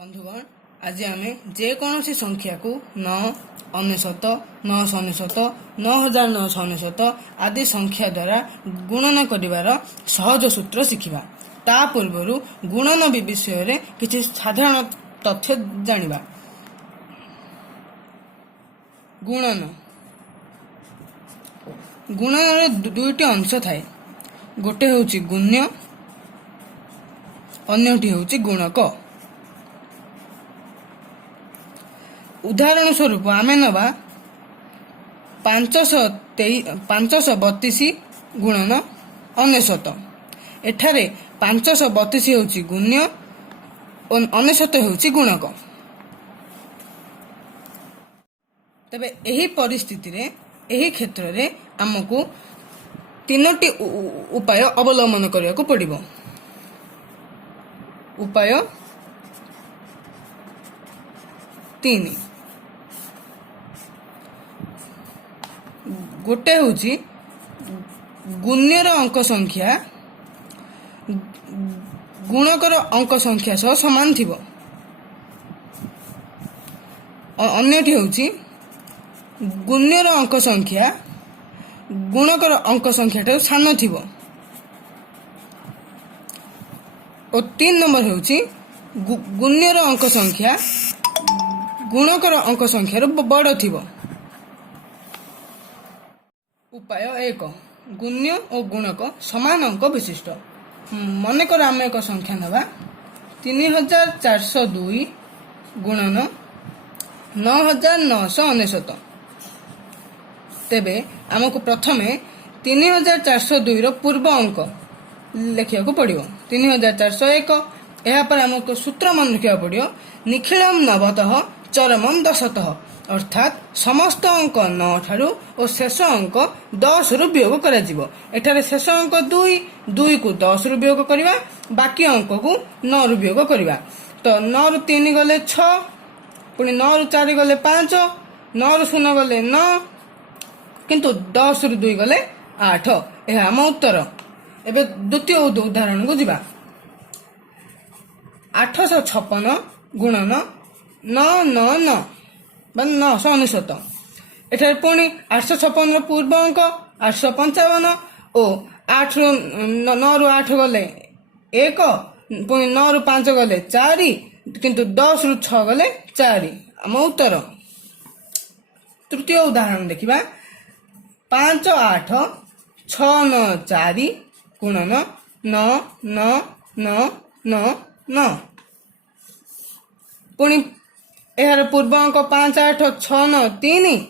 बंधुगण आज आम जेकोसी संख्या को 9, 99, 999, 9999 आदि संख्या द्वारा गुणन करिवार सहज सूत्र शिखिबा। ता पूर्व गुणन विषय रे किछि साधारण तथ्य जानिबा। गुणन गुणन दुईटी अंश थाए, गोटे होउछि गुण्य, अन्यटी होउछि गुणक। उदाहरण स्वरूप आमे नवा 532 गुणन 99। एठारे 532 होउछि गुण्य और 99 होउछि गुणक। तबे एही परिस्थिति रे एही क्षेत्र रे हमकु तीनोटी उपाय अवलंबन करिया को पड़िबो। उपाय 3 गोटे होउछि गुण्यर अंक संख्या गुणकर अंक संख्या सह समान थिबो। अन्यटी होउछि गुण्यर अंक संख्या गुणकर अंक संख्या ठाରୁ ସାନ थिबो। और 3 नंबर होउछि गुण्यर अंक संख्या गुणकर अंक संख्या बड़ थिबो। उपाय 1 गुण्य और गुणक समान अंक विशिष्ट। मनकर आम एक संख्या नवा 3402 गुणन 9999। तेबे आमको प्रथमे 3402 रो पूर्व अंक लिखिया को पड़ियो 3401। एहा पर आमको सूत्र मन रखिया पड़ियो निखिलम नवतः चरमम दशतः, अर्थात समस्त अंक 9 ठारू और शेष अंक 10 रु वियोग करा जिवो। एठारे शेष अंक 2 को 10 रु वियोग करिवा, बाकी अंक को 9 रु वियोग करिवा। तो 9 रु 3 गले 6, पुनी 9 रु 4 गले 5, 9 रु 0 गले 9, किंतु 10 रु 2 गले 8। यह आम उत्तर। एबे द्वितीय उदाहरण को जिबा। 856 गुणन 999 999। एठारे पुणी 856 पूर्व अंक 855 और 8 रु 9 रु 8 गले 1, पुणी 9 रु 5 गले 4, किंतु 10 रु 6 गले 4। आम उत्तर। तृतीय उदाहरण देखिबा 5 8 6 9 4 गुणन 9 9 9 9 9। पुणी एहार पूर्व अंक 5 8 6 9 3,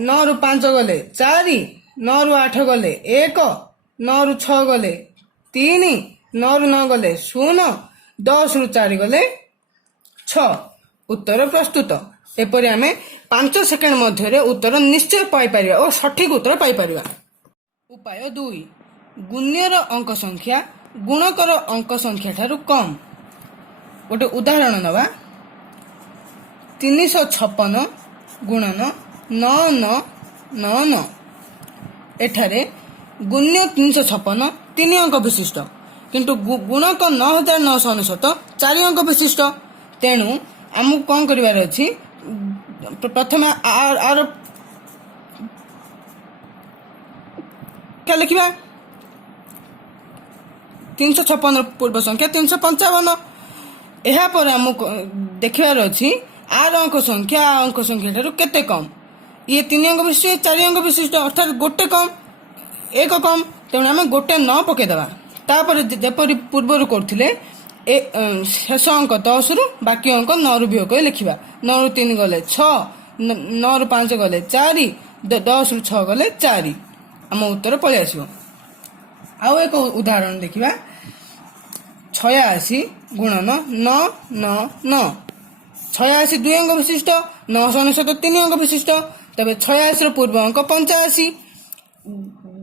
9 रु 5 गले 4, 9 रु 8 गले 1, 9 रु 6 गले 3, 9 रु 9 गले 0, 10 रु 4 गले 6। उत्तर प्रस्तुत। एपरि आमे 5 सेकेंड मध्य उत्तर निश्चय पाई परिबा और सठिक उत्तर पाई परिबा। उपाय 2 गुण्यर अंक संख्या गुणकर अंक संख्या ठारू कम। गोटे उदाहरण नवा 356 गुणन 9999। एठारे गुण्य 356 3 अंक विशिष्ट, किंतु गुणक 9999 4 अंक विशिष्ट। तेणु आमको कौन करिवार अछि, प्रथम आर क्या लिखिबा 356 पूर्व संख्या 355। एहा पर आमको देखिबार अछि आर अंक संख्या ठारू केते कम। ये 3 अंक विशिष्ट 4 अंक विशिष्ट, अर्थात गोटे कम 1 कम। तेणु आम गोटे 9 पके देबा। तापर जेपरि पूर्वर करथिले शेष अंक 10 रु बाकी अंक 9 रु वियोग लिखिबा। 9 रु 3 गले 6, 9 रु 5 गले 4, 10 रु 6 गले 4। आम उत्तर पळि आसीबो। आउ एक उदाहरण देखिबा 86 गुणन 999। 86 2 अंक विशिष्ट, 999 3 अंक विशिष्ट। तबे 86 रो पूर्व अंक 85,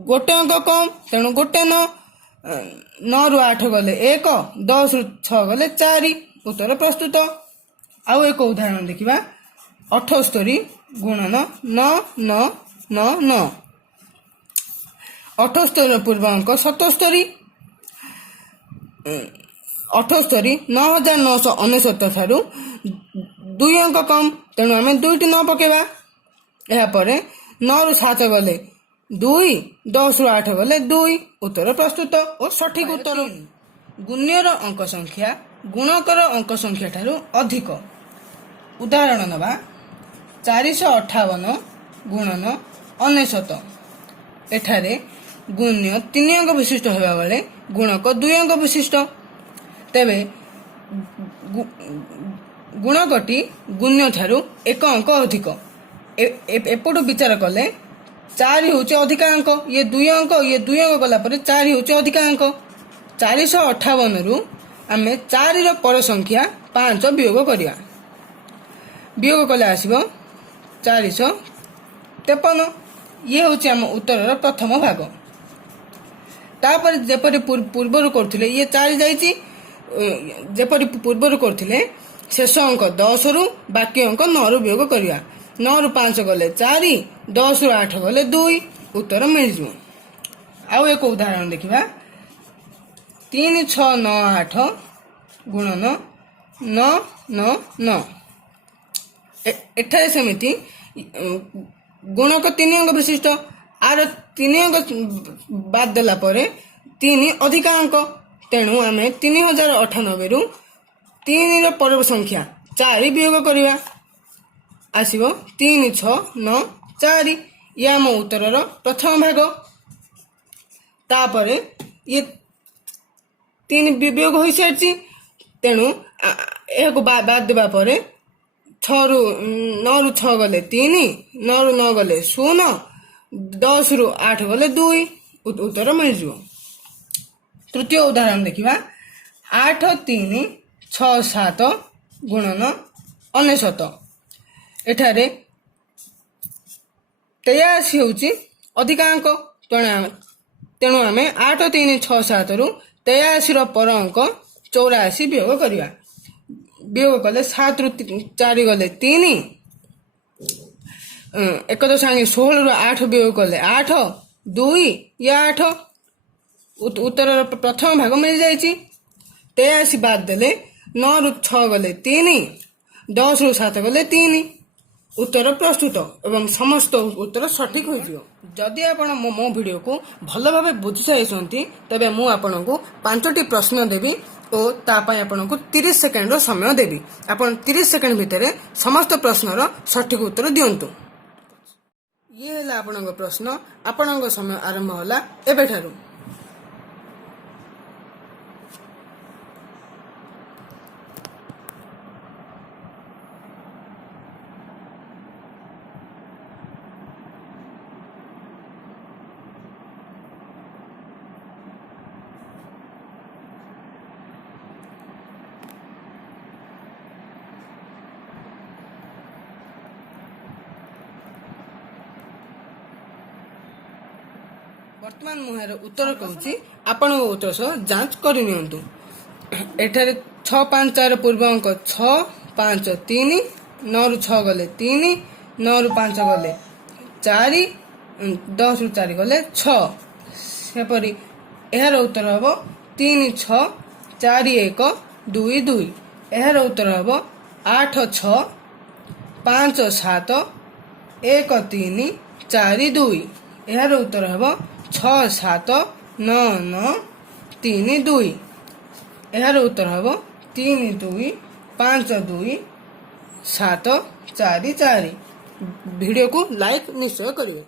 गोटे अंक कम, तेणु गोटे 9, 9 रु 8 गले 1, 10 रु 6 गले 4। उत्तर प्रस्तुत। आउ एक उदाहरण देखिबा 78 गुणन 9999। 78 रो पूर्व अंक 77, 78 9999 ଠାରୁ 2 ଅଙ୍କ କମ୍, ତେଣୁ ଆମେ 2ଟି 9 ପକେଇବା। ଏହାପରେ 9 ରୁ 7 ଗଲେ 2, 10 ରୁ 8 ଗଲେ 2, ଉତ୍ତର ପ୍ରସ୍ତୁତ ଓ ସଠିକ ଉତ୍ତର। ଗୁଣ୍ୟର ଅଙ୍କ ସଂଖ୍ୟା ଗୁଣକର ଅଙ୍କ ସଂଖ୍ୟା ଠାରୁ ଅଧିକ। ଉଦାହରଣ ନେବା 458 ଗୁଣନ 99। ଏଠାରେ ଗୁଣ୍ୟ 3 ଅଙ୍କ ବିଶିଷ୍ଟ ହେବା ବେଳେ ଗୁଣକ 2 ଅଙ୍କ ବିଶିଷ୍ଟ। ତେବେ ଗୁଣକଟି ଗୁଣ୍ୟ ଠାରୁ 1 ଅଙ୍କ ଅଧିକ। ଏପଟୁ ବିଚାର କଲେ 4 ହେଉଛି ଅଧିକାଙ୍କ, ଇଏ 2 ଅଙ୍କ, ଇଏ 2 ଅଙ୍କ ଗଲା ପରେ 4 ହେଉଛି ଅଧିକାଙ୍କ। 458ରୁ ଆମେ 4ର ପର ସଂଖ୍ୟା 5 ବିୟୋଗ କରିବା। ବିୟୋଗ କଲେ ଆସିବ 453। ଇଏ ହେଉଛି ଆମ ଉତ୍ତରର ପ୍ରଥମ ଭାଗ। ତାପରେ ଯେପରି ପୂର୍ବରୁ କରୁଥିଲେ, ଇଏ 4 ଯାଇଛି, ଯେପରି ପୂର୍ବରୁ କରୁଥିଲେ ଶେଷ ଅଙ୍କ 10ରୁ ବାକି ଅଙ୍କ 9ରୁ ବିୟୋଗ କରିବା। 9ରୁ 5 ଗଲେ 4, 10ରୁ 8 ଗଲେ 2, ଉତ୍ତର ମିଳିଯିବ। ଆଉ ଏକ ଉଦାହରଣ ଦେଖିବା 3698 ଗୁଣନ 999। ଏଠାରେ ସେମିତି ଗୁଣକ 3 ଅଙ୍କ ବିଶିଷ୍ଟ। ଆର 3 ଅଙ୍କ ବାଦ ଦେଲା ପରେ 3 ଅଧିକା ଅଙ୍କ, ତେଣୁ ଆମେ 3098ରୁ 3ର ପର ସଂଖ୍ୟା 4 ବିୟୋଗ କରିବା। ଆସିବ 3694। ଇଏ ଆମ ଉତ୍ତରର ପ୍ରଥମ ଭାଗ। ତାପରେ ଇଏ 3 ବିୟୋଗ ହୋଇସାରିଛି, ତେଣୁ ଏହାକୁ ବାଦ ଦେବା ପରେ 9ରୁ 6 ଗଲେ 3, 9ରୁ 9 ଗଲେ 0, 10ରୁ 8 ଗଲେ 2, ଉତ୍ତର ମିଳିଯିବ। ତୃତୀୟ ଉଦାହରଣ ଦେଖିବା 8367 ଗୁଣନ 99। ଏଠାରେ 83 ହେଉଛି ଅଧିକାଙ୍କ, ତେଣୁ ଆମେ 8367ରୁ 83ର ପର ଅଙ୍କ 84 ବିୟୋଗ କରିବା। ବିୟୋଗ କଲେ 7ରୁ 4 ଗଲେ 3, ଏକଦ ସାଙ୍ଗେ 16ରୁ 8 ବିୟୋଗ କଲେ 8, 2, 8, ଉତ୍ତରର ପ୍ରଥମ ଭାଗ ମିଳିଯାଇଛି। 83 ବାଦ ଦେଲେ 9ରୁ 6 ଗଲେ 3, 10ରୁ 7 ଗଲେ 3, ଉତ୍ତର ପ୍ରସ୍ତୁତ ଏବଂ ସମସ୍ତ ଉତ୍ତର ସଠିକ ହୋଇଯିବ। ଯଦି ଆପଣ ମୋ ଭିଡ଼ିଓକୁ ଭଲ ଭାବେ ବୁଝି ସାରିଛନ୍ତି, ତେବେ ମୁଁ ଆପଣଙ୍କୁ 5ଟି ପ୍ରଶ୍ନ ଦେବି ଓ ତା ପାଇଁ ଆପଣଙ୍କୁ 30 ସେକେଣ୍ଡର ସମୟ ଦେବି। ଆପଣ 30 ସେକେଣ୍ଡ ଭିତରେ ସମସ୍ତ ପ୍ରଶ୍ନର ସଠିକ ଉତ୍ତର ଦିଅନ୍ତୁ। ଇଏ ହେଲା ଆପଣଙ୍କ ପ୍ରଶ୍ନ। ଆପଣଙ୍କ ସମୟ ଆରମ୍ଭ ହେଲା ଏବେଠାରୁ। ବର୍ତ୍ତମାନ ମୁଁ ଏହାର ଉତ୍ତର କହୁଛି, ଆପଣଙ୍କ ଉତ୍ତର ସହ ଯାଞ୍ଚ କରିନିଅନ୍ତୁ। ଏଠାରେ 654 ପୂର୍ବ ଅଙ୍କ 6, 5, 3, 9ରୁ 6 ଗଲେ 3, 9ରୁ 5 ଗଲେ 4, 10ରୁ 4 ଗଲେ 6। ସେପରି ଏହାର ଉତ୍ତର ହେବ 3, 6, 4, 1, 2, 2। ଏହାର ଉତ୍ତର ହେବ 8, 6, 5, 7, 1, 3, 4, 2। ଏହାର ଉତ୍ତର ହେବ 6, 7, 9, 9, 3, 2। ଏହାର ଉତ୍ତର ହେବ 3, 2, 5, 2, 7, 4, 4। ଭିଡ଼ିଓକୁ ଲାଇକ୍ ନିଶ୍ଚୟ କରିବେ।